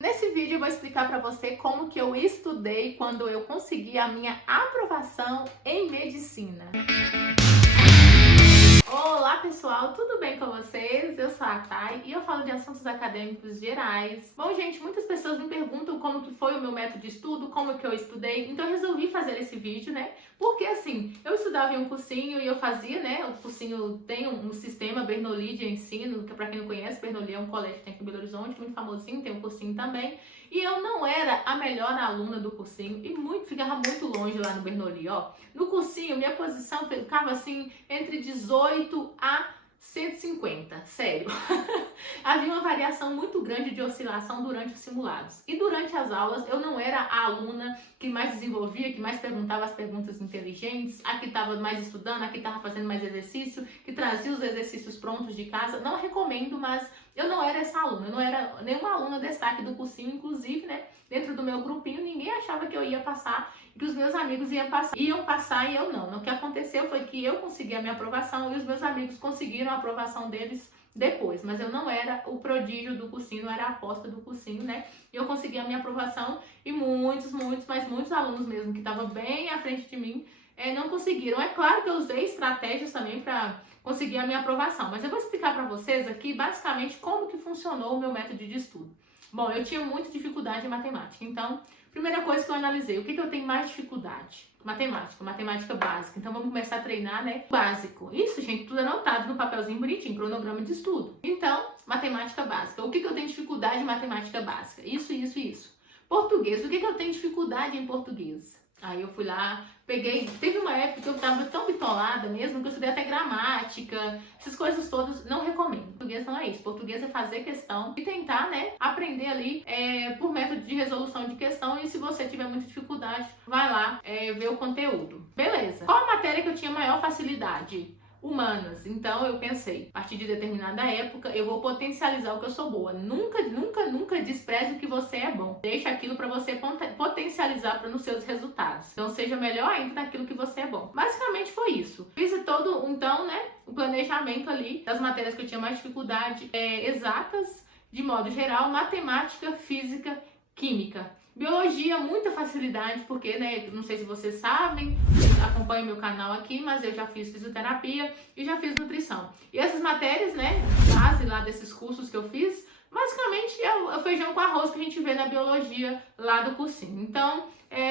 Nesse vídeo eu vou explicar para você como que eu estudei quando eu consegui a minha aprovação em medicina. Olá pessoal, tudo bem com vocês? Eu sou a Thay e eu falo de assuntos acadêmicos gerais. Bom gente, muitas pessoas me perguntam como que foi o meu método de estudo, como que eu estudei, então eu resolvi fazer esse vídeo, né? Porque assim, eu estudava em um cursinho e eu fazia, né? O cursinho tem um sistema Bernoulli de ensino, que para quem não conhece, Bernoulli é um colégio que tem aqui em Belo Horizonte, muito famosinho, tem um cursinho também. E eu não era a melhor aluna do cursinho e ficava muito longe lá no Bernoulli, ó. No cursinho, minha posição ficava assim entre 18 a 150, sério. Havia uma variação muito grande de oscilação durante os simulados. E durante as aulas, eu não era a aluna que mais desenvolvia, que mais perguntava as perguntas inteligentes, a que estava mais estudando, a que estava fazendo mais exercício, que trazia os exercícios prontos de casa. Não recomendo, mas eu não era essa aluna, eu não era nenhuma aluna destaque do cursinho, inclusive, né? Dentro do meu grupinho, ninguém achava que eu ia passar, que os meus amigos iam passar e eu não. O que aconteceu foi que eu consegui a minha aprovação e os meus amigos conseguiram a aprovação deles depois, mas eu não era o prodígio do cursinho, não era a aposta do cursinho, né? E eu consegui a minha aprovação e muitos alunos mesmo que estavam bem à frente de mim não conseguiram. É claro que eu usei estratégias também para conseguir a minha aprovação, mas eu vou explicar para vocês aqui basicamente como que funcionou o meu método de estudo. Bom, eu tinha muita dificuldade em matemática, então, primeira coisa que eu analisei, o que eu tenho mais dificuldade? Matemática básica. Então vamos começar a treinar, né? Básico. Isso, gente, tudo anotado no papelzinho bonitinho, cronograma de estudo. Então, matemática básica. O que eu tenho dificuldade em matemática básica? Isso. Português. O que eu tenho dificuldade em português? Aí eu fui lá, teve uma época que eu tava tão bitolada mesmo, que eu estudei até gramática, essas coisas todas, não recomendo. Português não é isso, português é fazer questão e tentar, né, aprender ali por método de resolução de questão, e se você tiver muita dificuldade, vai lá ver o conteúdo. Beleza. Qual a matéria que eu tinha maior facilidade? Humanas. Então eu pensei, a partir de determinada época, eu vou potencializar o que eu sou boa. Nunca despreze o que você é bom. Deixa aquilo para você potencializar para nos seus resultados. Então seja melhor ainda naquilo que você é bom. Basicamente foi isso. Fiz todo, então, né, o planejamento ali das matérias que eu tinha mais dificuldade, exatas, de modo geral, matemática, física, química. Biologia, muita facilidade, porque, né, não sei se vocês sabem, acompanham meu canal aqui, mas eu já fiz fisioterapia e já fiz nutrição. E essas matérias, né, base lá desses cursos que eu fiz, basicamente é o feijão com arroz que a gente vê na biologia lá do cursinho. Então,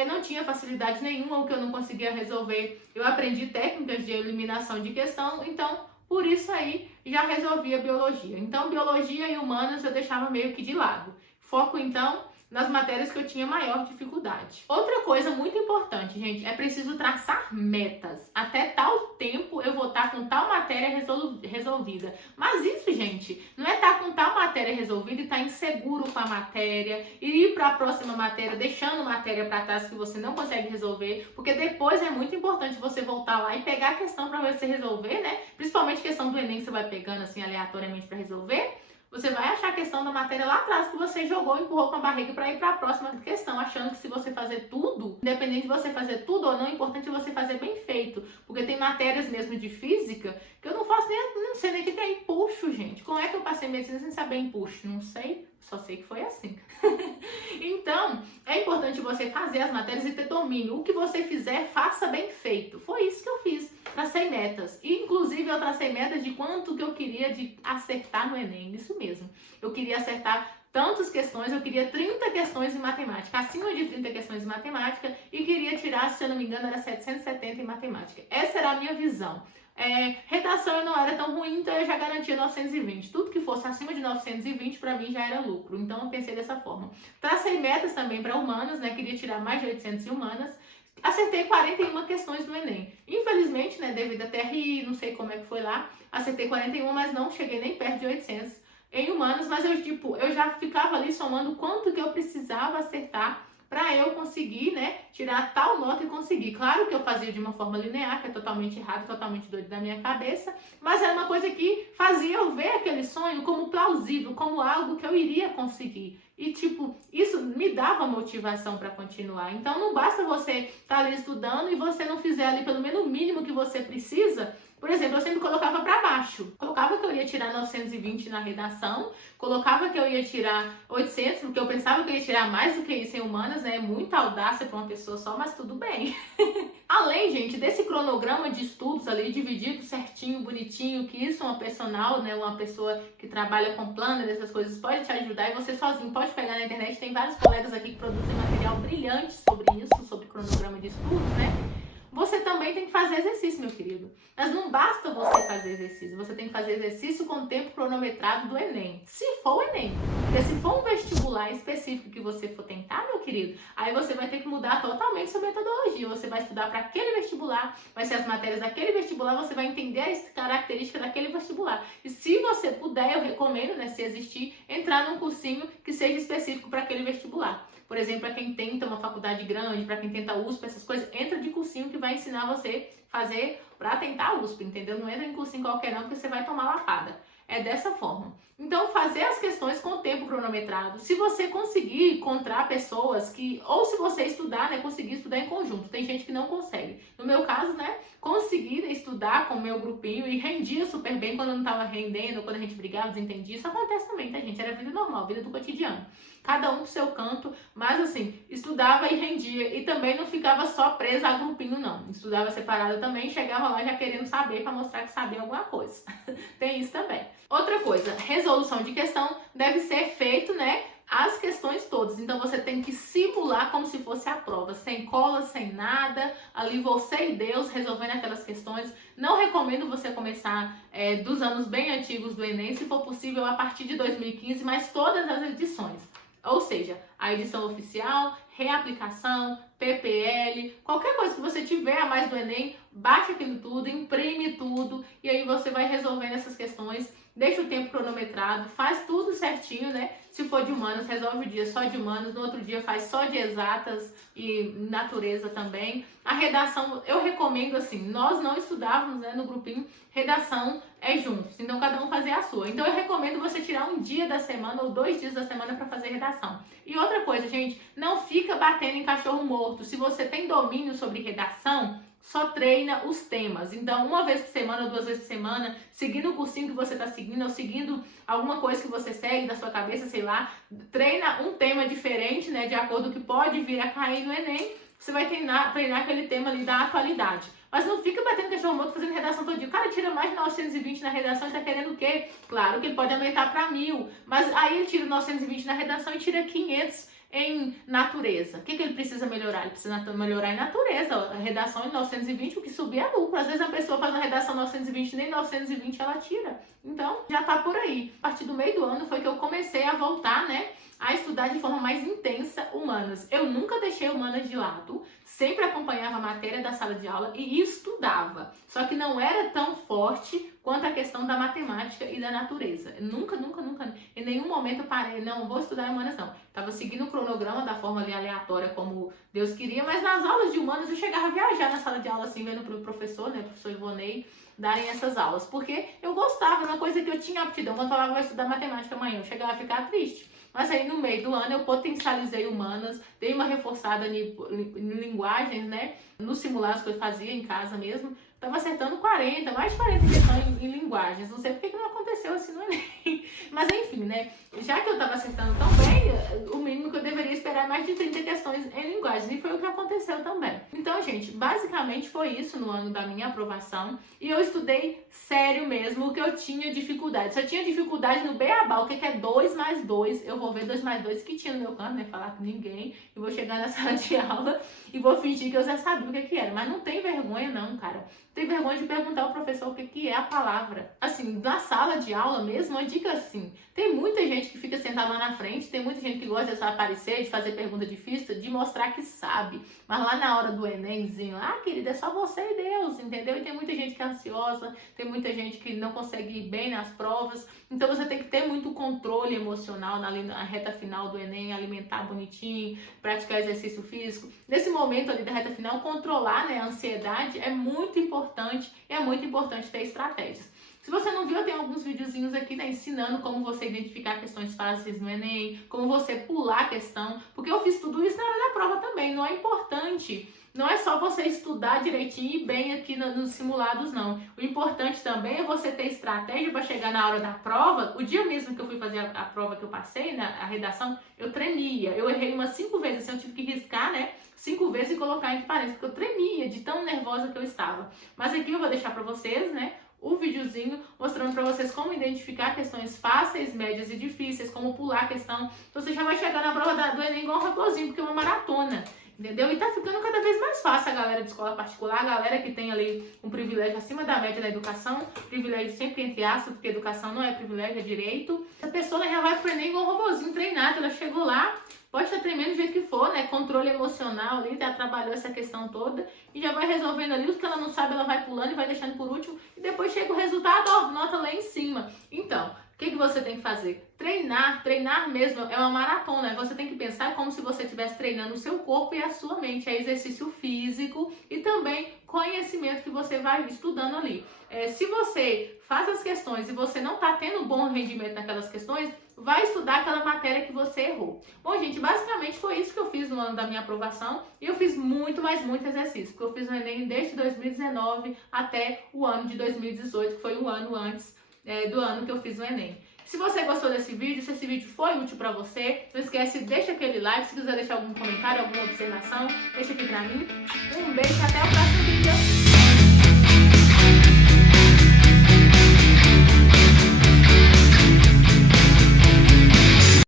não tinha facilidade nenhuma, o que eu não conseguia resolver, eu aprendi técnicas de eliminação de questão, então, por isso aí, já resolvi a biologia. Então, biologia e humanas eu deixava meio que de lado. Foco, então, nas matérias que eu tinha maior dificuldade. Outra coisa muito importante, gente, é preciso traçar metas. Até tal tempo eu vou estar com tal matéria resolvida. Mas isso, gente, não é estar com tal matéria resolvida e estar inseguro com a matéria, e ir para a próxima matéria, deixando matéria para trás que você não consegue resolver, porque depois é muito importante você voltar lá e pegar a questão para você resolver, né? Principalmente questão do Enem que você vai pegando assim aleatoriamente para resolver. Você vai achar a questão da matéria lá atrás que você jogou, empurrou com a barriga para ir para a próxima questão, achando que se você fazer tudo, independente de você fazer tudo ou não, é importante você fazer bem feito. Porque tem matérias mesmo de física que eu não faço não sei nem o que é empuxo, gente. Como é que eu passei medicina sem saber empuxo? Não sei, só sei que foi assim. Então, é importante você fazer as matérias e ter domínio. O que você fizer, faça bem feito. Foi isso que eu fiz. Tracei metas. E, inclusive, eu tracei metas de quanto que eu queria de acertar no Enem. Isso mesmo. Eu queria acertar tantas questões, eu queria 30 questões em matemática, acima de 30 questões em matemática, e queria tirar, se eu não me engano, era 770 em matemática. Essa era a minha visão. Redação eu não era tão ruim, então eu já garantia 920. Tudo que fosse acima de 920 para mim já era lucro. Então eu pensei dessa forma. Tracei metas também para humanas, né? Queria tirar mais de 800 em humanas. Acertei 41 questões do Enem. Infelizmente, né, devido a TRI, não sei como é que foi lá, acertei 41, mas não cheguei nem perto de 800 em humanas, mas eu já ficava ali somando quanto que eu precisava acertar para eu conseguir, né, tirar tal nota e conseguir. Claro que eu fazia de uma forma linear, que é totalmente errado, totalmente doido da minha cabeça, mas era uma coisa que fazia eu ver aquele sonho como plausível, como algo que eu iria conseguir. E, isso me dava motivação para continuar. Então, não basta você estar ali estudando e você não fizer ali pelo menos o mínimo que você precisa Por exemplo, eu sempre colocava para baixo. Colocava que eu ia tirar 920 na redação, colocava que eu ia tirar 800, porque eu pensava que eu ia tirar mais do que isso em humanas, né? Muita audácia para uma pessoa só, mas tudo bem. Além, gente, desse cronograma de estudos ali, dividido certinho, bonitinho, que isso uma personal, né, uma pessoa que trabalha com planner, essas coisas, pode te ajudar, e você sozinho pode pegar na internet, tem vários colegas aqui que produzem material brilhante sobre isso, sobre cronograma de estudos, né? Você também tem que fazer exercício, meu querido. Mas não basta você fazer exercício, você tem que fazer exercício com o tempo cronometrado do Enem. Se for o Enem. Porque se for um vestibular específico que você for tentar, meu querido, aí você vai ter que mudar totalmente sua metodologia. Você vai estudar para aquele vestibular, vai ser as matérias daquele vestibular, você vai entender as características daquele vestibular. E se você puder, eu recomendo, né, se existir, entrar num cursinho que seja específico para aquele vestibular. Por exemplo, para quem tenta uma faculdade grande, para quem tenta USP, essas coisas, entra de cursinho que vai ensinar você a fazer para tentar a USP, entendeu? Não entra em cursinho qualquer não, porque você vai tomar lapada. É dessa forma. Então, fazer as questões com o tempo cronometrado. Se você conseguir encontrar pessoas que, ou se você estudar, né, conseguir estudar em conjunto. Tem gente que não consegue. No meu caso, né, consegui estudar com o meu grupinho e rendia super bem quando eu não estava rendendo, quando a gente brigava, desentendia. Isso acontece também, tá, gente? Era vida normal, vida do cotidiano. Cada um pro seu canto, mas assim, estudava e rendia. E também não ficava só presa a grupinho, não. Estudava separada também, chegava lá já querendo saber para mostrar que sabia alguma coisa. Tem isso também. Outra coisa, resolução de questão deve ser feito, né, as questões todas. Então você tem que simular como se fosse a prova, sem cola, sem nada, ali você e Deus resolvendo aquelas questões. Não recomendo você começar dos anos bem antigos do Enem, se for possível a partir de 2015, mas todas as edições. Ou seja, a edição oficial, reaplicação, PPL, qualquer coisa que você tiver a mais do Enem, baixa aquilo tudo, imprime tudo e aí você vai resolvendo essas questões, deixa o tempo cronometrado, faz tudo certinho, né? Se for de humanas, resolve o dia só de humanas, no outro dia faz só de exatas e natureza também. A redação, eu recomendo assim, nós não estudávamos, né, no grupinho, redação juntos, então cada um fazia a sua. Então eu recomendo você tirar um dia da semana ou 2 dias da semana para fazer redação. E outra coisa, gente, não fica batendo em cachorro morto. Se você tem domínio sobre redação, só treina os temas. Então, uma vez por semana ou 2 vezes por semana, seguindo o cursinho que você está seguindo, ou seguindo alguma coisa que você segue da sua cabeça, sei lá, treina um tema diferente, né, de acordo com o que pode vir a cair no Enem. Você vai treinar aquele tema ali da atualidade. Mas não fica batendo cachorro morto fazendo redação todo dia. O cara tira mais de 920 na redação e tá querendo o quê? Claro que ele pode aumentar para 1000. Mas aí ele tira 920 na redação e tira 500 em natureza. O que ele precisa melhorar? Ele precisa melhorar em natureza. A redação em 920, o que subir é lucro. Às vezes a pessoa faz uma redação 920, nem 920 ela tira. Então, já tá por aí. A partir do meio do ano foi que eu comecei a voltar, né, a estudar de forma mais intensa humanas. Eu nunca deixei humanas de lado, sempre acompanhava a matéria da sala de aula e estudava. Só que não era tão forte quanto a questão da matemática e da natureza. Nunca, em nenhum momento eu parei, não, vou estudar humanas não. Tava seguindo o cronograma da forma ali aleatória como Deus queria, mas nas aulas de humanas eu chegava a viajar na sala de aula assim, vendo pro professor, né, professor Ivonei, darem essas aulas, porque eu gostava, era uma coisa que eu tinha aptidão. Quando eu falava, vou estudar matemática amanhã, eu chegava a ficar triste. Mas aí no meio do ano eu potencializei humanas, dei uma reforçada em linguagens, né? Nos simulados que eu fazia em casa mesmo, tava acertando 40, mais de 40 questões em linguagens. Não sei porque que não aconteceu assim no Enem. Mas enfim, né? Já que eu tava acertando tão bem, o mínimo que eu deveria esperar é mais de 30 questões em linguagens. E foi o que aconteceu também. Então, gente, basicamente foi isso no ano da minha aprovação. E eu estudei sério mesmo o que eu tinha dificuldade. Se eu tinha dificuldade no beabá, o que é 2 mais 2, eu vou ver 2 mais 2 que tinha no meu canto, né? Falar com ninguém. E vou chegar na sala de aula e vou fingir que eu já sabia o que era. Mas não tem vergonha não, cara. Tem vergonha de perguntar ao professor o que é a palavra. Assim, na sala de aula mesmo, uma dica assim. Tem muita gente que fica sentada lá na frente, tem muita gente que gosta de aparecer, de fazer pergunta difícil, de mostrar que sabe. Mas lá na hora do Enemzinho, querida, é só você e Deus, entendeu? E tem muita gente que é ansiosa, tem muita gente que não consegue ir bem nas provas. Então você tem que ter muito controle emocional na reta final do Enem, alimentar bonitinho, praticar exercício físico. Nesse momento ali da reta final, controlar, né, a ansiedade é muito importante e é muito importante ter estratégias. Se você não viu, eu tenho alguns videozinhos aqui, né, ensinando como você identificar questões fáceis no Enem, como você pular a questão, porque eu fiz tudo isso na hora da prova também. Não é importante, não é só você estudar direitinho e bem aqui nos simulados, não. O importante também é você ter estratégia para chegar na hora da prova. O dia mesmo que eu fui fazer a prova que eu passei, né, a redação, eu tremia. Eu errei umas 5 vezes, assim, eu tive que riscar, né, 5 vezes e colocar entre parênteses, porque eu tremia de tão nervosa que eu estava. Mas aqui eu vou deixar para vocês, né, o videozinho mostrando para vocês como identificar questões fáceis, médias e difíceis, como pular a questão. Então você já vai chegar na prova do Enem igual um raposinho, porque é uma maratona. Entendeu? E tá ficando cada vez mais fácil a galera de escola particular, a galera que tem ali um privilégio acima da média da educação, privilégio sempre entre aspas, porque educação não é privilégio, é direito. A pessoa já vai pro Enem igual um robozinho treinado, ela chegou lá, pode estar tremendo do jeito que for, né? Controle emocional ali, já trabalhou essa questão toda e já vai resolvendo ali. O que ela não sabe, ela vai pulando e vai deixando por último e depois chega o resultado, ó, nota lá em cima. Então, o que você tem que fazer? Treinar mesmo é uma maratona. Você tem que pensar como se você estivesse treinando o seu corpo e a sua mente. É exercício físico e também conhecimento que você vai estudando ali. Se você faz as questões e você não está tendo um bom rendimento naquelas questões, vai estudar aquela matéria que você errou. Bom, gente, basicamente foi isso que eu fiz no ano da minha aprovação e eu fiz muito exercício, porque eu fiz o Enem desde 2019 até o ano de 2018, que foi o ano antes do ano que eu fiz o Enem. Se você gostou desse vídeo, se esse vídeo foi útil pra você, não esquece, deixa aquele like, se quiser deixar algum comentário, alguma observação, deixa aqui pra mim. Um beijo e até o próximo vídeo.